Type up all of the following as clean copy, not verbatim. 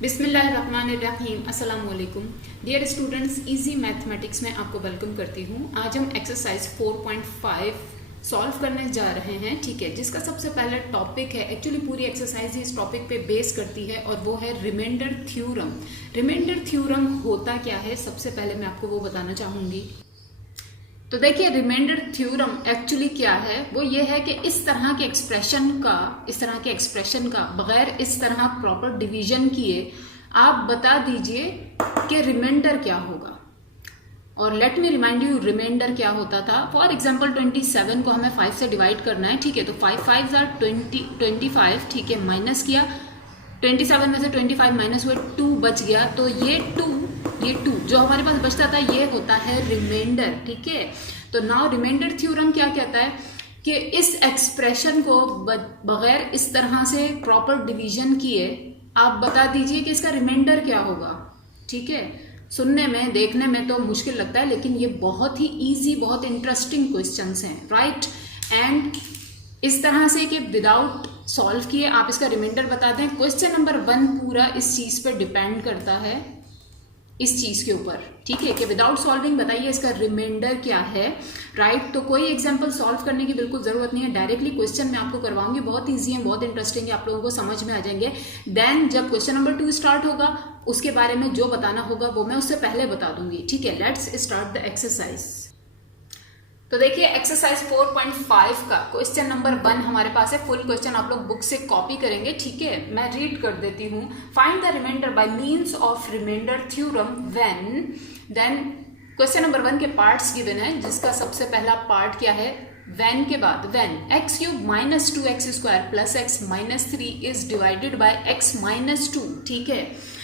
बिस्मिल्लाहिर्रहमानिर्रहीम। अस्सलाम वालेकुम डियर स्टूडेंट्स, इजी मैथमेटिक्स में आपको वेलकम करती हूँ। आज हम एक्सरसाइज 4.5 सॉल्व करने जा रहे हैं, ठीक है, जिसका सबसे पहला टॉपिक है, एक्चुअली पूरी एक्सरसाइज इस टॉपिक पे बेस करती है और वो है रिमाइंडर थ्योरम। रिमाइंडर थ्योरम होता क्या है, सबसे पहले मैं आपको वो बताना चाहूँगी। तो देखिए, रिमाइंडर थ्योरम एक्चुअली क्या है, वो ये है कि इस तरह के एक्सप्रेशन का बगैर इस तरह प्रॉपर डिवीजन किए आप बता दीजिए कि रिमाइंडर क्या होगा। और let me remind you, reminder क्या होता था। फॉर एग्जांपल 27 को हमें 5 से डिवाइड करना है, ठीक है, तो 5 5 आर 25, ठीक है, माइनस किया 27 में से 25 माइनस हुए 2 बच गया, तो ये 2 जो हमारे पास बचता था ये होता है रिमाइंडर, ठीक है। तो नाउ रिमाइंडर थ्योरम क्या कहता है कि इस एक्सप्रेशन को बगैर इस तरह से प्रॉपर डिवीजन किए आप बता दीजिए कि इसका रिमाइंडर क्या होगा, ठीक है। सुनने में देखने में तो मुश्किल लगता है, लेकिन ये बहुत ही इजी, बहुत इंटरेस्टिंग क्वेश्चंस हैं, राइट। एंड इस तरह से कि विदाउट सॉल्व किए आप इसका रिमाइंडर बता दें। क्वेश्चन नंबर 1 पूरा इस चीज पर डिपेंड करता है, इस चीज के ऊपर, ठीक है, कि विदाउट सॉल्विंग बताइए इसका रिमाइंडर क्या है, राइट। तो कोई एग्जांपल सॉल्व करने की बिल्कुल जरूरत नहीं है, डायरेक्टली क्वेश्चन मैं आपको करवाऊंगी। बहुत इजी है, बहुत इंटरेस्टिंग है, आप लोगों को समझ में आ जाएंगे। देन जब क्वेश्चन नंबर 2 स्टार्ट होगा, उसके बारे में जो बताना होगा वो मैं उससे पहले बता दूंगी, ठीक है। Let's start the exercise. तो देखिए, एक्सरसाइज 4.5 का क्वेश्चन नंबर 1 हमारे पास है। फुल क्वेश्चन आप लोग बुक से कॉपी करेंगे, ठीक है, मैं रीड कर देती हूँ। Find the reminder by means of reminder theorem when, then question number 1 के पार्ट्स गिवन है, जिसका सबसे पहला पार्ट क्या है, व्हेन के बाद when x³ minus 2x² plus x minus 3 is divided by x minus 2, ठीक है।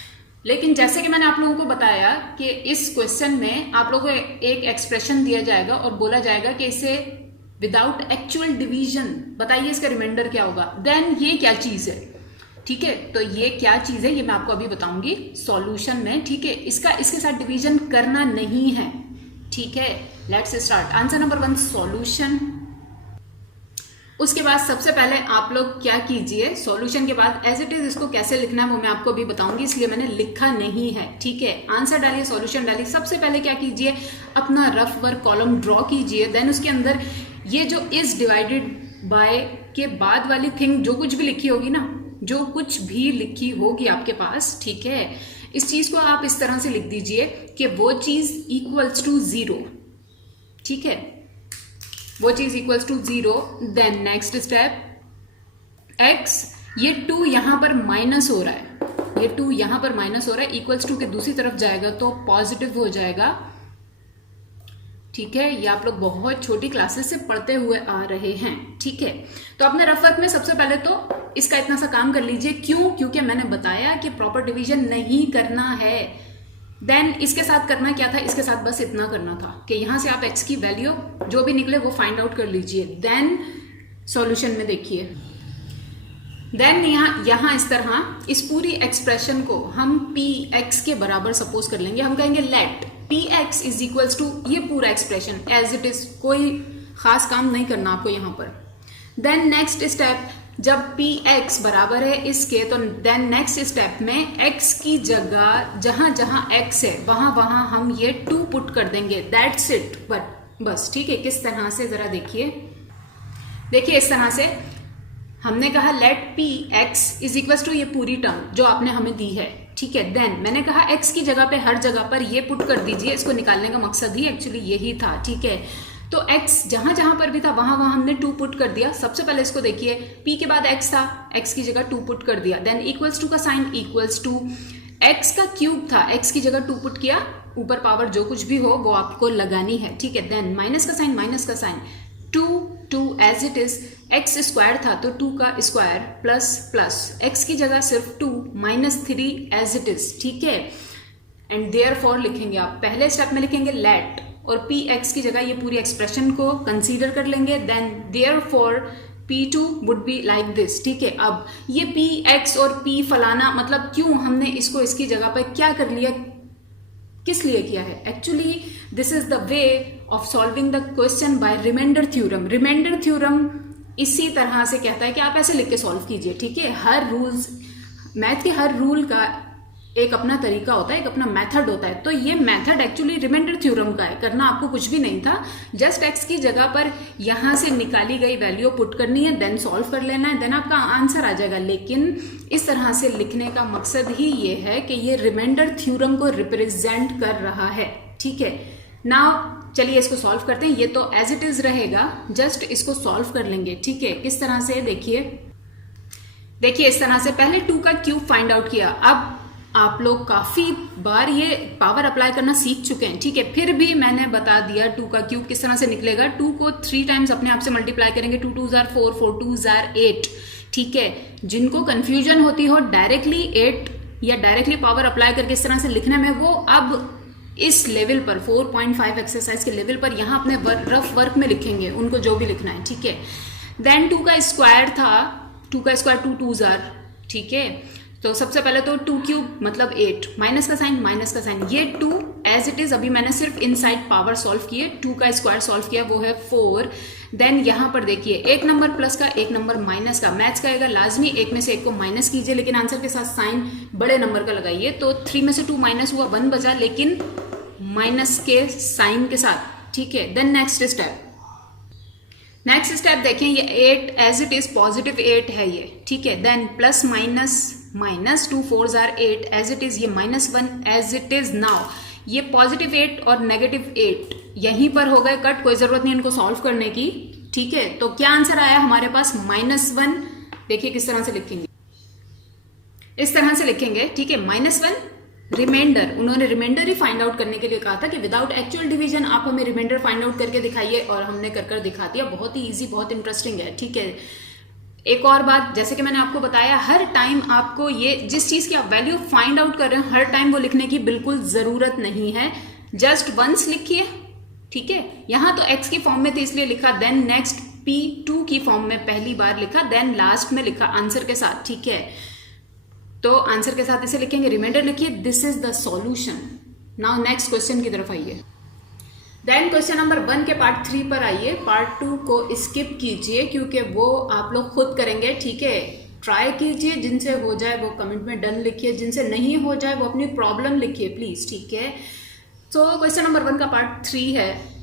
लेकिन जैसे कि मैंने आप लोगों को बताया कि इस क्वेश्चन में आप लोगों को एक एक्सप्रेशन दिया जाएगा और बोला जाएगा कि इसे विदाउट एक्चुअल डिवीजन बताइए इसका रिमाइंडर क्या होगा। देन ये क्या चीज है, ठीक है, तो ये क्या चीज है ये मैं आपको अभी बताऊंगी सॉल्यूशन में, ठीक है। इसके साथ डिवीजन करना नहीं है, ठीक है। Let's start. Answer number 1 solution. उसके बाद सबसे पहले आप लोग क्या कीजिए, सॉल्यूशन के बाद एज इट इज इसको कैसे लिखना है वो मैं आपको अभी बताऊंगी, इसलिए मैंने लिखा नहीं है, ठीक है। आंसर डालिए, सॉल्यूशन डालिए। सबसे पहले क्या कीजिए, अपना रफ वर्क कॉलम ड्रॉ कीजिए। देन उसके अंदर ये जो इज डिवाइडेड बाय के बाद वाली थिंग जो कुछ भी लिखी होगी ना, जो कुछ भी लिखी होगी आपके पास, ठीक है, इस चीज को आप इस तरह से लिख दीजिए कि वो चीज इक्वल्स टू 0, ठीक है, वो चीज equals to 0। Then next step x, ये 2 यहां पर माइनस हो रहा है, ये 2 यहां पर माइनस हो रहा है, इक्वल्स टू के दूसरी तरफ जाएगा तो पॉजिटिव हो जाएगा, ठीक है। ये आप लोग बहुत छोटी क्लासेस से पढ़ते हुए आ रहे हैं, ठीक है। तो अपने रफ वर्क में सबसे पहले तो इसका इतना सा काम कर लीजिए। क्यों? क्योंकि मैंने बताया कि प्रॉपर डिवीजन नहीं करना है। देन इसके साथ करना क्या था, इसके साथ बस इतना करना था कि यहां से आप x की वैल्यू जो भी निकले वो फाइंड आउट कर लीजिए। देन सॉल्यूशन में देखिए, देन यहां इस तरह इस पूरी एक्सप्रेशन को हम px के बराबर सपोज कर लेंगे। हम कहेंगे let px is equals to ये पूरा एक्सप्रेशन एज इट इज, कोई खास काम नहीं करना आपको यहां पर। देन नेक्स्ट स्टेप, जब px बराबर है इसके, तो देन नेक्स्ट स्टेप में x की जगह जहां जहां x है वहां वहां हम ये 2 पुट कर देंगे, दैट्स इट, बस, ठीक है। किस तरह से जरा देखिए, इस तरह से हमने कहा let px is equal to ये पूरी टर्म जो आपने हमें दी है, ठीक है। देन मैंने कहा x की जगह पे हर जगह पर ये पुट कर दीजिए, इसको निकालने का मकसद ही एक्चुअली यही था, ठीक है। तो x जहां जहां पर भी था वहां वहां हमने 2 पुट कर दिया। सबसे पहले इसको देखिए, p के बाद x था, x की जगह 2 पुट कर दिया। देन इक्वल्स टू का साइन, इक्वल्स टू x का क्यूब था, x की जगह 2 पुट किया, ऊपर पावर जो कुछ भी हो वो आपको लगानी है, ठीक है। देन माइनस का sign 2 as it is, x square था तो 2 का स्क्वायर प्लस x की जगह सिर्फ 2 माइनस 3 एज इट इज, ठीक है। एंड देयरफॉर लिखेंगे आप, पहले स्टेप में लिखेंगे लेट और px की जगह ये पूरी एक्सप्रेशन को कंसीडर कर लेंगे। Then therefore p2 would be like this, ठीक है। अब ये px और p फलाना मतलब क्यों हमने इसको इसकी जगह पर क्या कर लिया, किस लिए किया है, actually this is the way of solving the question by remainder theorem. Remainder theorem इसी तरह से कहता है कि आप ऐसे लिख के सॉल्व कीजिए, ठीक है। हर रूल्स, मैथ के हर रूल का एक अपना तरीका होता है, एक अपना मेथड होता है। तो ये मेथड एक्चुअली रिमाइंडर थ्योरम का है, करना आपको कुछ भी नहीं था, जस्ट एक्स की जगह पर यहां से निकाली गई वैल्यू पुट करनी है, देन सॉल्व कर लेना है, देन आपका आंसर आ जाएगा। लेकिन इस तरह से लिखने का मकसद ही ये है कि ये रिमाइंडर थ्योरम को रिप्रेजेंट कर रहा है, ठीक है। नाउ चलिए इसको सॉल्व करते हैं। ये तो एज इट इज रहेगा, जस्ट इसको सॉल्व कर लेंगे, ठीक है। किस तरह से, देखिए इस तरह से पहले 2 का क्यूब फाइंड आउट किया। अब आप लोग काफी बार ये पावर अप्लाई करना सीख चुके हैं, ठीक है। फिर भी मैंने बता दिया 2 का क्यूब किस तरह से निकलेगा। 2 को 3 टाइम्स अपने आप से मल्टीप्लाई करेंगे, 2 2 जार 4, 4 2 जार 8, ठीक है। जिनको कंफ्यूजन होती हो डायरेक्टली 8 या डायरेक्टली पावर अप्लाई करके इस तरह से लिखने में, वो अब इस लेवल पर 4.5 एक्सरसाइज के लेवल पर यहाँ अपने रफ वर्क में लिखेंगे उनको जो भी लिखना है, ठीक है। देन 2 का स्क्वायर था, 2 का स्क्वायर 2 2 जार, ठीक है। तो सबसे पहले तो 2 क्यूब मतलब 8, माइनस का साइन, ये 2 एज इट इज। अभी मैंने सिर्फ इनसाइड पावर सॉल्व किए, 2 का स्क्वायर सॉल्व किया, वो है 4। देन यहां पर देखिए एक नंबर प्लस का, एक नंबर माइनस का, मैथ्स का आएगा लाजमी, एक में से एक को माइनस कीजिए, लेकिन आंसर के साथ साइन बड़े नंबर का लगाइए। तो 3 में से 2 माइनस हुआ, 1 बचा, लेकिन माइनस के साइन के साथ, ठीक है। देन नेक्स्ट स्टेप देखें, ये 8 एज इट इज पॉजिटिव 8 है ये, ठीक है। Then plus minus 2 4 are 8 as it is, ये -1 एज इट इज। नाउ ये पॉजिटिव 8 और नेगेटिव 8 यहीं पर हो गए कट, कोई जरूरत नहीं इनको सॉल्व करने की, ठीक है। तो क्या आंसर आया हमारे पास, -1। देखिए किस तरह से लिखेंगे, इस तरह से लिखेंगे, ठीक है। -1 रिमाइंडर, उन्होंने रिमाइंडर ही फाइंड आउट करने के लिए कहा था कि विदाउट एक्चुअल डिवीजन आप हमें रिमाइंडर फाइंड आउट करके दिखाइए, और हमने कर दिखा दिया। बहुत ही इजी, बहुत इंटरेस्टिंग है, ठीक है। एक और बात, जैसे कि मैंने आपको बताया, हर टाइम आपको ये जिस चीज की आप वैल्यू फाइंड आउट कर रहे हो, हर टाइम वो लिखने की बिल्कुल जरूरत नहीं है, जस्ट वंस लिखिए, ठीक है। यहां तो x की फॉर्म में थी इसलिए लिखा, देन नेक्स्ट p2 की फॉर्म में पहली बार लिखा, देन लास्ट में लिखा आंसर के साथ, ठीक है। तो आंसर के साथ इसे लिखेंगे, रिमाइंडर लिखिए, this is the solution. Now next question की तरफ आइए। देन क्वेश्चन नंबर 1 के पार्ट 3 पर आइए। पार्ट 2 को स्किप कीजिए क्योंकि वो आप लोग खुद करेंगे, ठीक है। ट्राई कीजिए, जिनसे हो जाए वो कमेंट में डन लिखिए, जिनसे नहीं हो जाए वो अपनी प्रॉब्लम लिखिए प्लीज, ठीक है। तो क्वेश्चन नंबर 1 का पार्ट 3 है,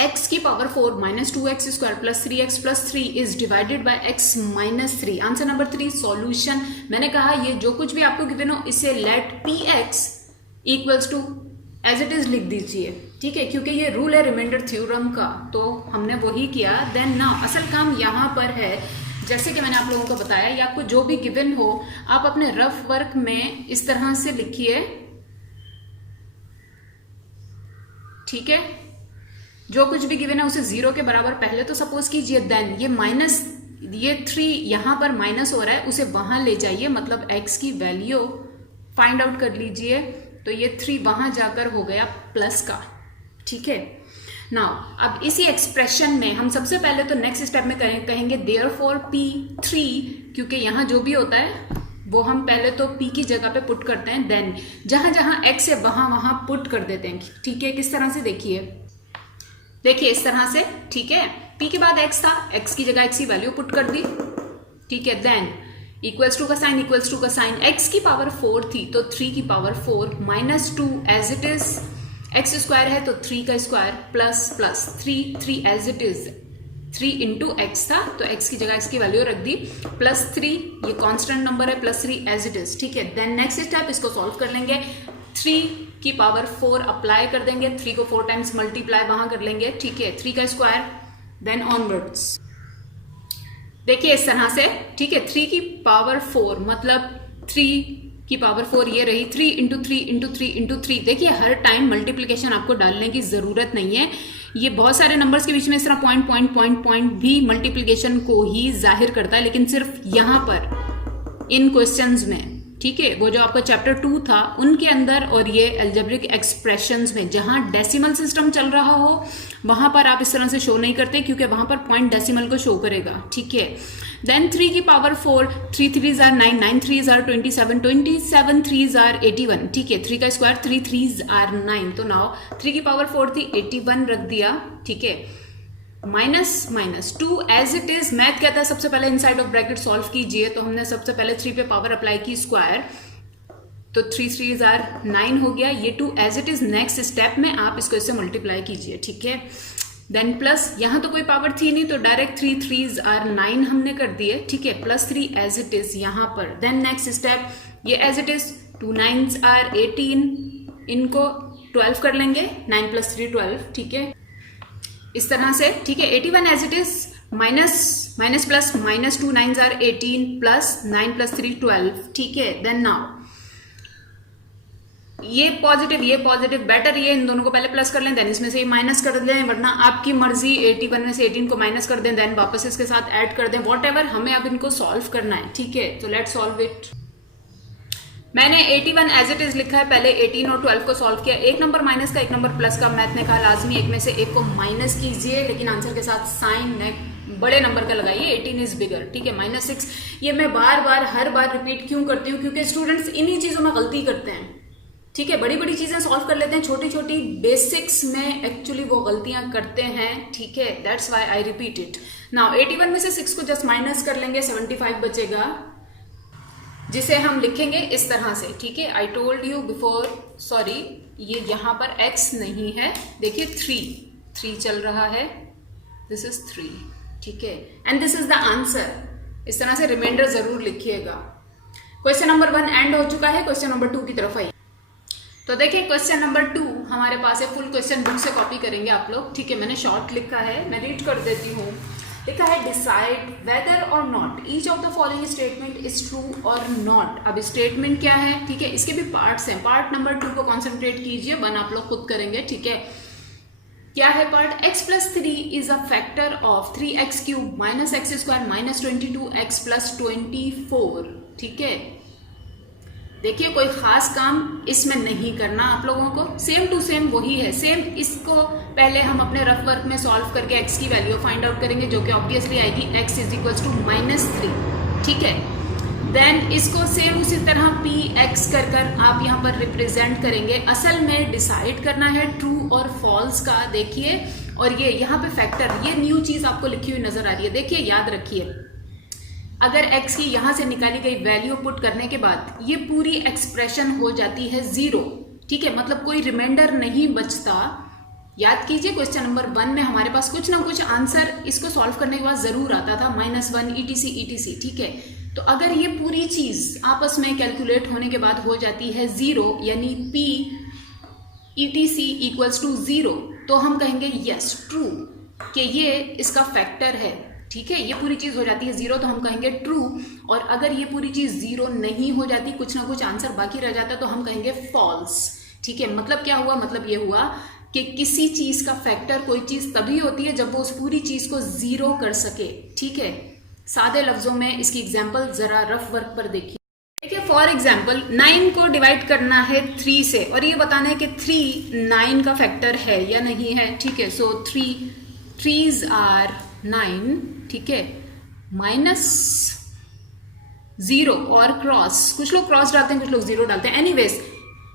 x की power 4 minus 2x square plus 3x plus 3 is divided by x minus 3। Answer number 3 solution. मैंने कहा ये जो कुछ भी आपको गिवन हो इसे let px equals to as it is लिख दीजिए, ठीक है, क्योंकि ये रूल है रिमाइंडर थ्योरम का, तो हमने वही किया। देन ना असल काम यहाँ पर है, जैसे कि मैंने आप लोगों को बताया, या आपको जो भी गिवन हो आप अपने रफ वर्क में इस तरह से लिखिए, ठीक है। जो कुछ भी गिवन है उसे 0 के बराबर पहले तो सपोज कीजिए, देन ये 3 यहां पर माइनस हो रहा है, उसे वहां ले जाइए, मतलब x की वैल्यू फाइंड आउट कर लीजिए। तो ये 3 वहां जाकर हो गया प्लस का, ठीक है। नाउ अब इसी एक्सप्रेशन में हम सबसे पहले तो नेक्स्ट स्टेप में कहेंगे देयरफॉर p3, क्योंकि यहां जो भी होता है वो हम पहले तो p की जगह पे पुट करते हैं, देन जहां जहां x है वहां पुट कर देते हैं, ठीक है। किस तरह से देखिए इस तरह से, ठीक है। p के बाद x था, x की जगह x की वैल्यू पुट कर दी, ठीक है। देन इक्वल्स टू का साइन, x की पावर 4 थी तो 3 की power 4 minus 2 as it is, x square है तो 3 का square plus 3 as it is, 3 into x था तो x की जगह x की वैल्यू रख दी, प्लस 3 ये कांस्टेंट नंबर है, प्लस 3 एज इट इज, ठीक है। देन नेक्स्ट स्टेप इसको सॉल्व कर लेंगे, 3 की पावर 4 अप्लाई कर देंगे, 3 को 4 टाइम्स मल्टीप्लाई वहां कर लेंगे, ठीक है। 3 का स्क्वायर, देन ऑनवर्ड्स देखिए इस तरह से, ठीक है। 3 की पावर 4 मतलब 3 की पावर 4 ये रही, 3 इंटू 3 इंटू 3 इंटू 3। देखिए हर टाइम मल्टीप्लीकेशन आपको डालने की जरूरत नहीं है, ये बहुत सारे नंबर्स के बीच में इस तरह पॉइंट भी मल्टीप्लीकेशन को ही जाहिर करता है, लेकिन सिर्फ यहां पर इन क्वेश्चंस में, ठीक है। वो जो आपका चैप्टर 2 था उनके अंदर और ये अलजेब्रिक एक्सप्रेशंस में जहां डेसिमल सिस्टम चल रहा हो वहां पर आप इस तरह से शो नहीं करते, क्योंकि वहां पर पॉइंट डेसिमल को शो करेगा, ठीक है। देन 3 की power 4, 3 3s are 9, 9 3s are 27, 27 3s are 81, ठीक है। 3 का स्क्वायर, 3 3s are 9, तो नाउ 3 की पावर 4 थी, 81 रख दिया, ठीक है। Minus 2 as it is, math कहता है सबसे पहले इनसाइड ऑफ ब्रैकेट सॉल्व कीजिए, तो हमने सबसे पहले 3 पे पावर अप्लाई की स्क्वायर, तो 3 3s आर 9 हो गया। ये 2 as it is next step में आप इसको इससे मल्टीप्लाई कीजिए, ठीक है। देन प्लस, यहाँ तो कोई पावर थी नहीं तो डायरेक्ट 3 3s आर 9 हमने कर दिए, ठीक है, प्लस 3 एज इट इज यहाँ पर। देन नेक्स्ट स्टेप, ये as it is 2 9s are 18, इनको 12 कर लेंगे, 9 + 3 12, ठीक है, इस तरह से, ठीक है। 81 as it is minus plus -2 9s are 18 plus 9 + 3 12, ठीक है। देन नाउ ये पॉजिटिव बेटर, ये इन दोनों को पहले प्लस कर लें, देन इसमें से ये माइनस कर दें, वरना आपकी मर्जी 81 में से 18 को माइनस कर दें, देन वापस इसके साथ ऐड कर दें, व्हाटएवर, हमें अब इनको सॉल्व करना है, ठीक है। तो लेट्स सॉल्व इट। मैंने 81 एज इट इज लिखा है, पहले 18 और 12 को सॉल्व किया, एक नंबर माइनस का एक नंबर प्लस का, मैथ ने कहा लाजमी एक में से एक को माइनस कीजिए, लेकिन आंसर के साथ साइन बड़े नंबर का लगाइए, 18 इज बिगर, ठीक है, -6। ये मैं हर बार रिपीट क्यों करती हूँ, क्योंकि स्टूडेंट्स इन्हीं चीजों में गलती करते हैं, ठीक है। बड़ी बड़ी चीजें सॉल्व कर लेते हैं, छोटी छोटी बेसिक्स में एक्चुअली वो गलतियां करते हैं, ठीक है, that's why I repeat it. Now 81 में से 6 को जस्ट माइनस कर लेंगे, 75 बचेगा, जिसे हम लिखेंगे इस तरह से, ठीक है। I told you before, sorry, ये यहां पर x नहीं है, देखिए 3 चल रहा है, दिस इज 3, ठीक है, and this is the answer. इस तरह से रिमाइंडर जरूर लिखिएगा। क्वेश्चन नंबर 1 एंड हो चुका है, क्वेश्चन नंबर 2 की तरफ आइए। तो देखिए क्वेश्चन नंबर 2 हमारे पास है, फुल क्वेश्चन बुक से कॉपी करेंगे आप लोग, ठीक है। मैंने शॉर्ट लिखा है, मैं रीड कर देती हूँ। लिखा है डिसाइड वेदर और not each of the following statement is true और नॉट। अब स्टेटमेंट क्या है, ठीक है, इसके भी पार्ट्स हैं। पार्ट नंबर 2 को कॉन्सेंट्रेट कीजिए, 1 आप लोग खुद करेंगे, ठीक है। क्या है part, x + 3 is a factor of 3x³ - x² - 22x + 24, ठीक है। देखिए कोई खास काम इसमें नहीं करना आप लोगों को, सेम टू सेम वही है, सेम इसको पहले हम अपने रफ वर्क में सॉल्व करके x की वैल्यू फाइंड आउट करेंगे, जो कि ऑब्वियसली आएगी x = -3, ठीक है। देन इसको सेम उसी तरह px कर आप यहाँ पर रिप्रेजेंट करेंगे। असल में डिसाइड करना है ट्रू और फॉल्स का, देखिए, और ये यहाँ पे फैक्टर, ये न्यू चीज आपको लिखी हुई नजर आ रही है, देखिए याद रखिए, अगर x की यहां से निकाली गई वैल्यू पुट करने के बाद ये पूरी एक्सप्रेशन हो जाती है 0, ठीक है, मतलब कोई रिमाइंडर नहीं बचता। याद कीजिए क्वेश्चन नंबर 1 में हमारे पास कुछ ना कुछ आंसर इसको सॉल्व करने के बाद जरूर आता था, -1 etc, ठीक है। तो अगर ये पूरी चीज आपस में कैलकुलेट होने के बाद हो जाती है 0, यानी p etc = 0, तो हम कहेंगे यस ट्रू, कि ये इसका फैक्टर है, ठीक है। ये पूरी चीज हो जाती है 0 तो हम कहेंगे ट्रू, और अगर ये पूरी चीज 0 नहीं हो जाती, कुछ ना कुछ आंसर बाकी रह जाता, तो हम कहेंगे फॉल्स, ठीक है। मतलब क्या हुआ, मतलब ये हुआ कि किसी चीज का फैक्टर कोई चीज तभी होती है जब वो उस पूरी चीज को 0 कर सके, ठीक है। सादे लफ्जों में इसकी एग्जाम्पल जरा रफ वर्क पर देखिए। देखिए फॉर एग्जाम्पल 9 को डिवाइड करना है 3 से, और ये बताना है कि 3 9 का फैक्टर है या नहीं है, ठीक है। सो 3 3s आर 9, ठीक है, -0 और क्रॉस, कुछ लोग क्रॉस डालते हैं, कुछ लोग 0 डालते हैं, एनीवेज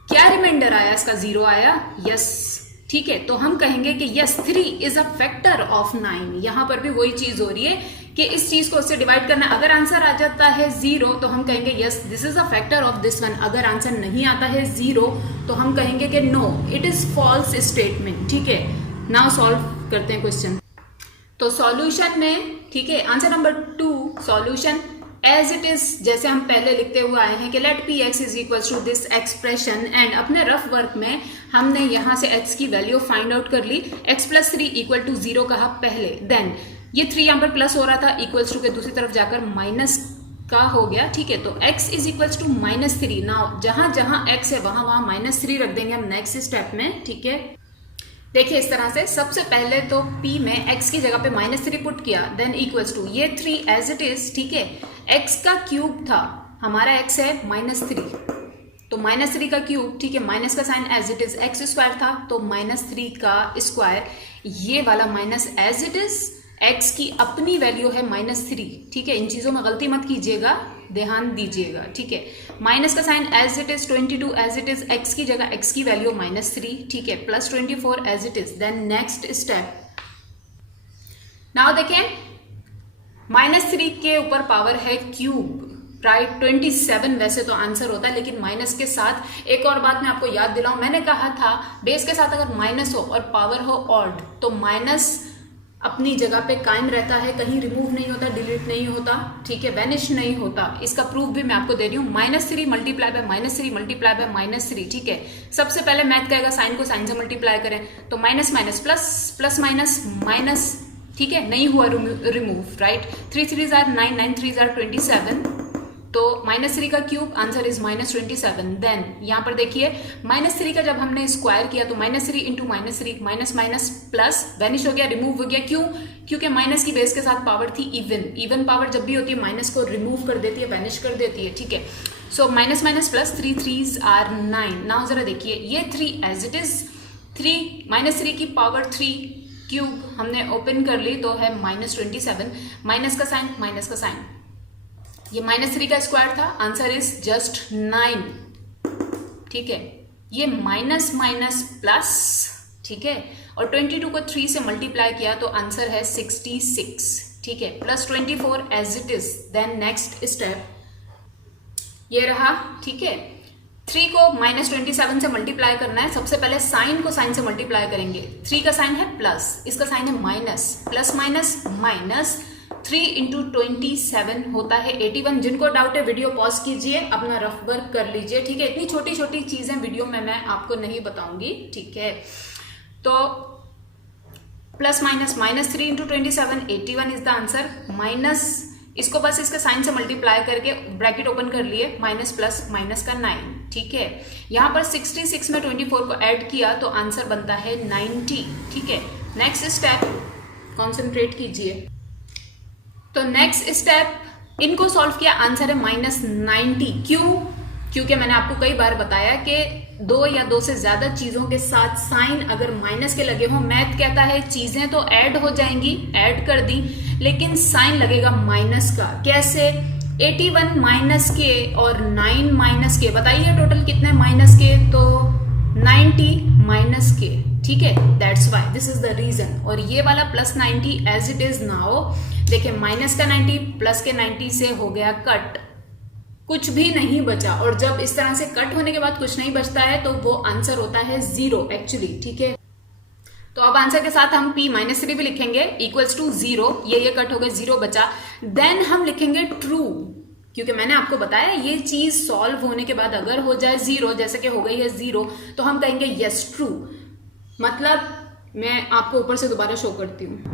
क्या रिमाइंडर आया, इसका 0 आया, यस, ठीक है। तो हम कहेंगे कि yes 3 is a factor of 9। यहां पर भी वही चीज हो रही है कि इस चीज को उससे डिवाइड करना, अगर आंसर आ जाता है 0 तो हम कहेंगे yes this is a factor of this one. अगर आंसर नहीं आता है 0 तो हम कहेंगे कि no it is false statement, ठीक है। नाउ सॉल्व करते हैं क्वेश्चन। तो सॉल्यूशन में, ठीक है, answer number 2 solution as it is, जैसे हम पहले लिखते हुए आए हैं कि let px = this expression, and अपने रफ वर्क में हमने यहां से x की वैल्यू फाइंड आउट कर ली, x + 3 = 0 कहा पहले, देन ये 3 यहाँ पर प्लस हो रहा था, इक्वल्स टू के दूसरी तरफ जाकर माइनस का हो गया, ठीक है। तो x = -3, नाउ जहां जहां x है वहां वहां -3 रख देंगे हम नेक्स्ट स्टेप में, ठीक है। देखिए इस तरह से, सबसे पहले तो p में x की जगह पे -3 पुट किया, देन इक्वल्स टू ये 3 एज इट इज, ठीक है। x का क्यूब था, हमारा x है -3, तो -3 का क्यूब, ठीक है, माइनस का sign as it is, x² था तो -3 का स्क्वायर, ये वाला minus as it is, x की अपनी वैल्यू है -3, ठीक है। इन चीजों में गलती मत कीजिएगा, ध्यान दीजिएगा, ठीक है। माइनस का sign as it is, 22 as it is, x की जगह x की वैल्यू -3, ठीक है, plus 24 as it is. Then next step, now देखें -3 के ऊपर पावर है क्यूब, राइट 27 वैसे तो आंसर होता है, लेकिन माइनस के साथ एक और बात मैं आपको याद दिलाऊं, मैंने कहा था बेस के साथ अगर माइनस हो और पावर हो ऑड तो माइनस अपनी जगह पे कायम रहता है, कहीं रिमूव नहीं होता, डिलीट नहीं होता, ठीक है, वैनिश नहीं होता। इसका प्रूफ भी मैं आपको दे रही हूँ, -3 मल्टीप्लाई बाय -3 मल्टीप्लाई बाय -3, ठीक है। सबसे पहले मैथ कहेगा साइन को साइन से मल्टीप्लाई करें, तो minus minus plus, plus minus minus, ठीक है, नहीं हुआ रिमूव, राइट। 3 3 जार 9, 9 3 जार 27, तो -3 का क्यूब आंसर इज -27। देन यहाँ पर देखिए -3 का जब हमने स्क्वायर किया तो -3 into -3, minus minus plus, vanish हो गया, रिमूव हो गया, क्यों? क्योंकि माइनस की बेस के साथ पावर थी इवन, इवन पावर जब भी होती है माइनस को रिमूव कर देती है, वैनिश कर देती है, ठीक है। So minus minus plus, 3 3s are 9। Now जरा देखिए ये 3 एज इट इज 3 -3 की पावर 3 क्यूब हमने ओपन कर ली तो है -27, माइनस का साइन माइनस का साइन, ये -3 का स्क्वायर था, आंसर इज जस्ट 9, ठीक है। ये माइनस माइनस प्लस, ठीक है, और 22 को 3 से मल्टीप्लाई किया तो आंसर है 66, ठीक है, plus 24 as it is. Then next step ये रहा, ठीक है। 3 को -27 से मल्टीप्लाई करना है, सबसे पहले साइन को साइन से मल्टीप्लाई करेंगे। 3 का साइन है प्लस, इसका साइन है minus, plus minus minus, 3 into 27 होता है 81। जिनको डाउट है वीडियो पॉज कीजिए, अपना रफ वर्क कर लीजिए, ठीक है। इतनी छोटी छोटी चीजें वीडियो में मैं आपको नहीं बताऊंगी, ठीक है। तो plus minus -3 into 27, 81 is the answer. Minus इसको बस इसके साइन से मल्टीप्लाई करके ब्रैकेट ओपन कर लिए, माइनस प्लस माइनस का 9, ठीक है। यहाँ पर 66 में 24 को ऐड किया तो आंसर बनता है 90, ठीक है। नेक्स्ट स्टेप कॉन्सेंट्रेट कीजिए। तो नेक्स्ट स्टेप इनको सॉल्व किया, आंसर है -90। क्यों? क्योंकि मैंने आपको कई बार बताया कि 2 या 2 से ज्यादा चीजों के साथ साइन अगर माइनस के लगे हो, मैथ कहता है चीजें तो ऐड हो जाएंगी, ऐड कर दी, लेकिन साइन लगेगा माइनस का। कैसे? 81 माइनस के और 9 माइनस के, बताइए टोटल कितने माइनस के? तो 90 माइनस के, ठीक है। That's why, this is the reason. और ये वाला plus 90 as it is now, देखिए माइनस का 90 प्लस के 90 से हो गया कट, कुछ भी नहीं बचा। और जब इस तरह से कट होने के बाद कुछ नहीं बचता है तो वो आंसर होता है 0 एक्चुअली, ठीक है। तो अब आंसर के साथ हम p -3 भी लिखेंगे इक्वल्स टू 0, ये कट हो गए, 0 बचा। देन हम लिखेंगे ट्रू, क्योंकि मैंने आपको बताया ये चीज सॉल्व होने के बाद अगर हो जाए 0, जैसे कि हो गई है 0, तो हम कहेंगे यस ट्रू। मतलब मैं आपको ऊपर से दोबारा शो करती हूँ।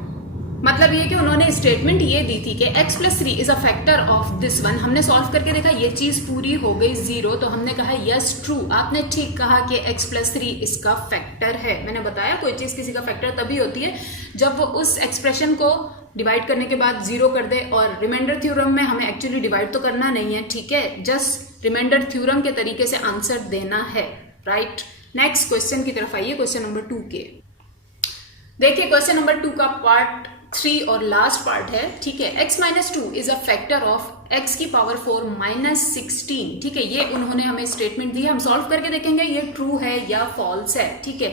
मतलब ये कि उन्होंने स्टेटमेंट ये दी थी कि x + 3 is a factor of this one. हमने सॉल्व करके देखा ये चीज पूरी हो गई 0, तो हमने कहा यस ट्रू। आपने ठीक कहा कि x + 3 इसका फैक्टर है। मैंने बताया कोई चीज किसी का फैक्टर तभी होती है जब वो उस एक्सप्रेशन को डिवाइड करने के बाद 0 कर दे। और रिमाइंडर थ्योरम में हमें एक्चुअली डिवाइड तो करना नहीं है, ठीक है, जस्ट रिमाइंडर थ्योरम के तरीके से आंसर देना है, राइट। नेक्स्ट क्वेश्चन की तरफ आइए, क्वेश्चन नंबर 2 के। देखिए क्वेश्चन नंबर 2 का पार्ट 3 और लास्ट पार्ट है, ठीक है। x - 2 is a factor of x की पावर 4 -16, ठीक है। ये उन्होंने हमें स्टेटमेंट दी है, हम सॉल्व करके देखेंगे ये ट्रू है या फॉल्स है, ठीक है।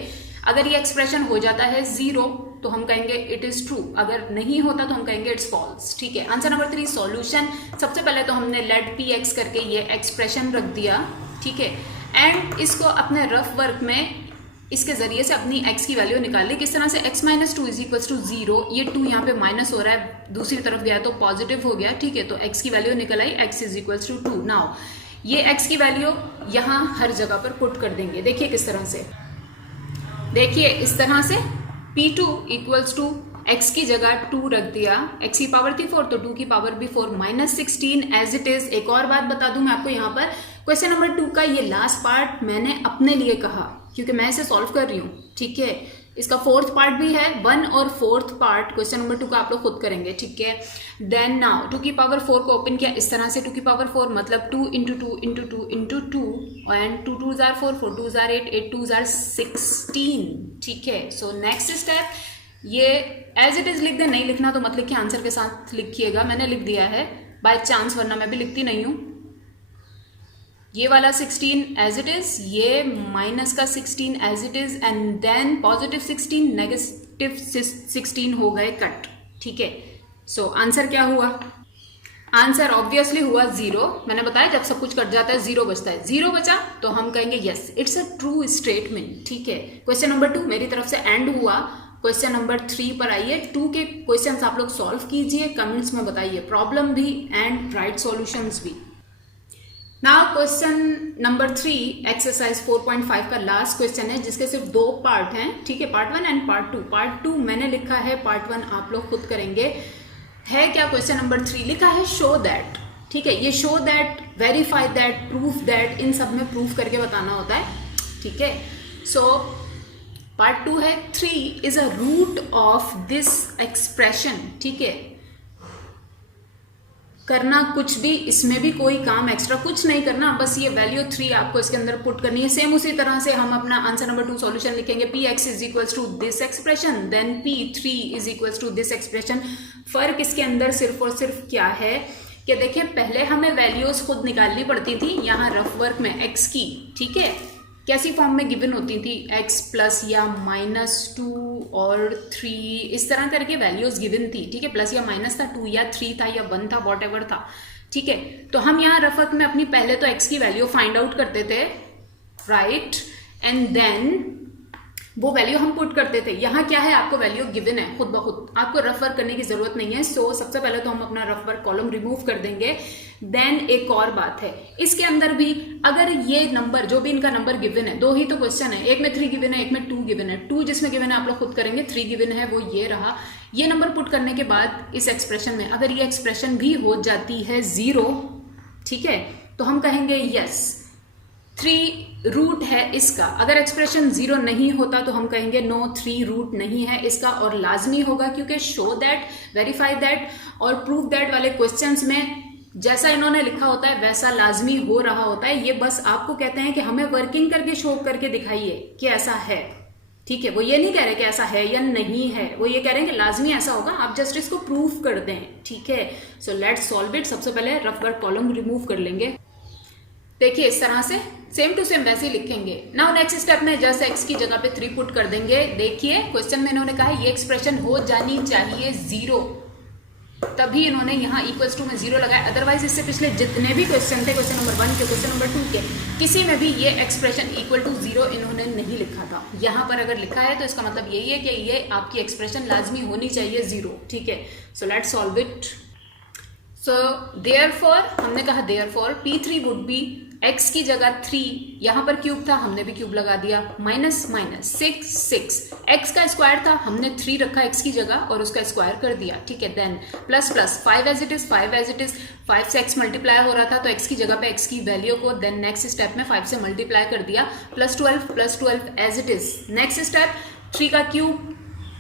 अगर ये एक्सप्रेशन हो जाता है 0 तो हम कहेंगे इट इज ट्रू, अगर नहीं होता तो हम कहेंगे इट्स फॉल्स, ठीक है। Answer number 3 solution. सबसे पहले तो हमने लेट px करके ये एक्सप्रेशन रख दिया, ठीक है। एंड इसको अपने रफ वर्क में इसके जरिए से अपनी x की वैल्यू निकाल ली। किस तरह से? x - 2 = 0, ये 2 यहाँ पे माइनस हो रहा है, दूसरी तरफ गया तो पॉजिटिव हो गया, ठीक है। तो x की वैल्यू निकल आई, x = 2। नाउ ये x की वैल्यू यहाँ हर जगह पर पुट कर देंगे। देखिए किस तरह से, देखिए इस तरह से p2 = x की जगह 2 रख दिया, x की पावर थी 4 तो 2 की पावर भी 4, -16 एज इट इज। एक और बात बता दूं मैं आपको यहाँ पर, क्वेश्चन नंबर 2 का ये लास्ट पार्ट मैंने अपने लिए कहा क्योंकि मैं इसे सॉल्व कर रही हूँ, ठीक है। इसका 4th पार्ट भी है, 1 और 4th पार्ट क्वेश्चन नंबर 2 का आप लोग खुद करेंगे, ठीक है। देन नाउ 2 की पावर 4 को ओपन किया इस तरह से, 2 की पावर 4 मतलब 2 × 2 × 2 × 2 and 2 2s are 4, 4 2s are 8, 8 2s are 16, ठीक है। सो नेक्स्ट स्टेप ये एज इट इज लिख दे, नहीं लिखना तो मत लिखिए, आंसर के साथ लिखिएगा। मैंने लिख दिया है बाय चांस, वरना मैं भी लिखती नहीं हूँ। ये वाला 16 एज इट इज, ये माइनस का 16 as it is, and then positive 16 negative 16 हो गए कट, ठीक है। सो आंसर क्या हुआ? आंसर ऑब्वियसली हुआ 0। मैंने बताया जब सब कुछ कट जाता है 0 बचता है, 0 बचा तो हम कहेंगे yes it's a true statement. ठीक है, क्वेश्चन नंबर 2 मेरी तरफ से एंड हुआ। क्वेश्चन नंबर 3 पर आइए। 2 के क्वेश्चंस आप लोग सॉल्व कीजिए, कमेंट्स में बताइए प्रॉब्लम भी एंड राइट सॉल्यूशंस भी। नाउ क्वेश्चन नंबर 3 एक्सरसाइज 4.5 का लास्ट क्वेश्चन है, जिसके सिर्फ 2 पार्ट हैं। ठीक है, पार्ट 1 एंड पार्ट 2। पार्ट 2 मैंने लिखा है, पार्ट 1 आप लोग खुद करेंगे। है क्या क्वेश्चन नंबर 3? लिखा है शो दैट। ठीक है, ये show that, verify that, proof that, इन सब में प्रूफ करके बताना होता है। ठीक है, सो पार्ट 2 है 3 is a root of this expression. ठीक है, करना कुछ भी, इसमें भी कोई काम एक्स्ट्रा कुछ नहीं करना, बस ये वैल्यू 3 आपको इसके अंदर पुट करनी है। सेम उसी तरह से हम अपना आंसर नंबर 2 सॉल्यूशन लिखेंगे, P X is equals to this expression, then P3 is equals to this expression. फर्क इसके अंदर सिर्फ और सिर्फ क्या है कि देखिए, पहले हमें वैल्यूज खुद निकालनी पड़ती थी, यहाँ रफ वर्क में एक्स की, ठीक है, कैसी फॉर्म में गिवन होती थी, x प्लस या -2 और 3, इस तरह करके वैल्यूज गिवन थी। ठीक है, प्लस या माइनस था, 2 या 3 था या 1 था, वॉट एवर था। ठीक है, तो हम यहाँ रफ वर्क में अपनी पहले तो x की वैल्यू फाइंड आउट करते थे, राइट, एंड देन वो वैल्यू हम पुट करते थे। यहाँ क्या है, आपको वैल्यू गिवन है खुद ब खुद, आपको रफ वर्क करने की जरूरत नहीं है। सो सबसे पहले तो हम अपना रफ वर्क कॉलम रिमूव कर देंगे। देन एक और बात है, इसके अंदर भी अगर ये नंबर, जो भी इनका नंबर गिवन है, 2 ही तो क्वेश्चन है, एक में 3 गिवन है, एक में 2 गिवन है। 2 जिसमें गिवन है आप लोग खुद करेंगे, 3 गिवन है वो ये रहा। ये नंबर पुट करने के बाद इस एक्सप्रेशन में अगर ये एक्सप्रेशन भी हो जाती है 0, ठीक है, तो हम कहेंगे यस 3 रूट है इसका। अगर एक्सप्रेशन 0 नहीं होता तो हम कहेंगे नो 3 रूट नहीं है इसका, और लाजमी होगा, क्योंकि शो दैट, वेरीफाई दैट और प्रूफ दैट वाले क्वेश्चंस में जैसा इन्होंने लिखा होता है वैसा लाजमी हो रहा होता है। ये बस आपको कहते हैं कि हमें वर्किंग करके शो करके दिखाइए कि ऐसा है। ठीक है, वो ये नहीं कह रहे कि ऐसा है या नहीं है, वो ये कह रहे हैं कि लाजमी ऐसा होगा, आप जस्ट इसको प्रूफ कर दें। ठीक है, सो लेट्स सॉल्व इट। सबसे पहले रफ वर्क कॉलम रिमूव कर लेंगे। देखिए इस तरह से सेम टू सेम वैसे ही लिखेंगे। नाउ नेक्स्ट स्टेप में जस्ट x की जगह पे 3 पुट कर देंगे। देखिए क्वेश्चन में इन्होंने कहा है ये एक्सप्रेशन हो जानी चाहिए 0, तभी इन्होंने यहाँ इक्वल्स टू में 0 लगाया। अदरवाइज इससे पिछले जितने भी क्वेश्चन थे, क्वेश्चन नंबर 1 के, क्वेश्चन नंबर 2 के, किसी में भी ये एक्सप्रेशन इक्वल टू 0 इन्होंने नहीं लिखा था। यहाँ पर अगर लिखा है तो इसका मतलब यही है कि ये आपकी एक्सप्रेशन लाजमी होनी चाहिए 0। ठीक है, so let's solve it. So therefore, हमने कहा therefore P3 would be, x की जगह 3, यहां पर क्यूब था हमने भी क्यूब लगा दिया, माइनस माइनस 6, x का स्क्वायर था, हमने 3 रखा x की जगह और उसका स्क्वायर कर दिया। ठीक है, then plus plus 5 as it is, 5 as it is, 5 से x मल्टीप्लाई हो रहा था तो x की जगह पे x की वैल्यू को देन नेक्स्ट स्टेप में 5 से मल्टीप्लाई कर दिया, plus 12 as it is. Next step 3 का क्यूब,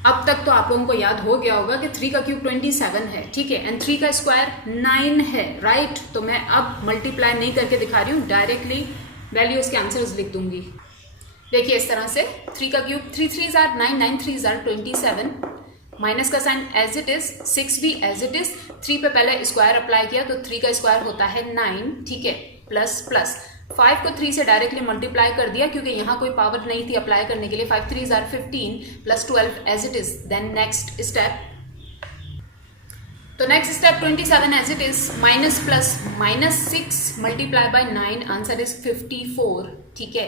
अब तक तो आप लोगों को याद हो गया होगा कि 3 का क्यूब 27 है। ठीक है, एंड 3 का स्क्वायर 9 है, राइट। तो मैं अब मल्टीप्लाई नहीं करके दिखा रही हूँ, डायरेक्टली वैल्यूज के आंसर्स लिख दूंगी। देखिए इस तरह से 3 का cube, 3 3s are 9, 9 3s are 27, minus का साइन एज इट इज, 6 भी एज इट इज, 3 पे पहले स्क्वायर अप्लाई किया तो 3 का स्क्वायर होता है 9। ठीक है, प्लस प्लस 5 को 3 से डायरेक्टली मल्टीप्लाई कर दिया क्योंकि यहाँ कोई पावर नहीं थी अप्लाई करने के लिए। 5 3s are 15 plus 12 as it is. Then next step, तो next step 27 as it is, minus plus minus 6 multiply by 9, answer is 54। ठीक है,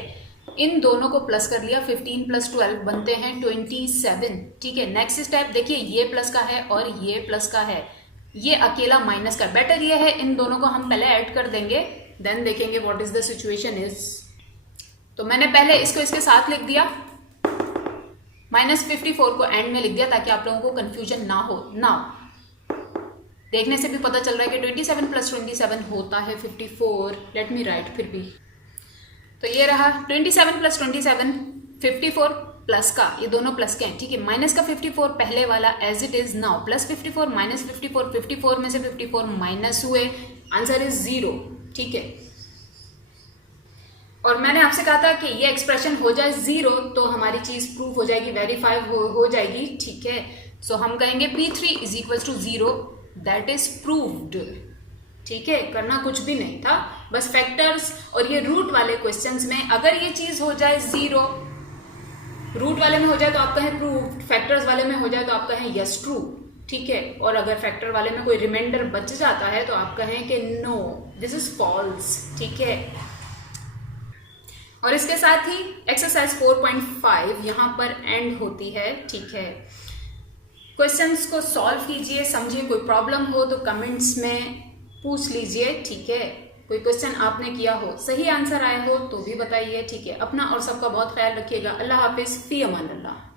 इन दोनों को प्लस कर लिया, 15 प्लस 12 बनते हैं 27। ठीक है, नेक्स्ट स्टेप देखिए, ये प्लस का है और ये प्लस का है, ये अकेला माइनस का। बेटर ये है इन दोनों को हम पहले ऐड कर देंगे, देन देखेंगे what is the situation is. तो मैंने पहले इसको इसके साथ लिख दिया, माइनस 54 को एंड में लिख दिया ताकि आप लोगों को कंफ्यूजन ना हो। नाउ देखने से भी पता चल रहा है कि 27 प्लस 27 होता है 54। लेट मी राइट फिर भी, तो ये रहा 27 प्लस 27, 54 प्लस का, ये दोनों प्लस के हैं। ठीक है, माइनस का 54 पहले वाला as it is. Now plus 54 minus 54, 54 में से 54 माइनस हुए, आंसर इज 0। ठीक है, और मैंने आपसे कहा था कि ये एक्सप्रेशन हो जाए 0 तो हमारी चीज प्रूफ हो जाएगी, वेरीफाई हो जाएगी। ठीक है, सो हम कहेंगे P3 is equal to 0, that is proved. ठीक है, करना कुछ भी नहीं था, बस फैक्टर्स और ये रूट वाले क्वेश्चंस में अगर ये चीज हो जाए 0, रूट वाले में हो जाए तो आप कहें प्रूव्ड, फैक्टर्स वाले में हो जाए तो आप कहें यस ट्रू। ठीक है, और अगर फैक्टर वाले में कोई रिमाइंडर बच जाता है तो आप कहें कि नो दिस इज फॉल्स, ठीक है। और इसके साथ ही एक्सरसाइज 4.5 यहाँ पर एंड होती है, ठीक है। क्वेश्चंस को सॉल्व कीजिए, समझिए, कोई प्रॉब्लम हो तो कमेंट्स में पूछ लीजिए, ठीक है। कोई क्वेश्चन आपने किया हो, सही आंसर आया हो तो भी बताइए, ठीक है। अपना और सबका बहुत ख्याल रखिएगा। अल्लाह हाफिज, फी अमान अल्लाह।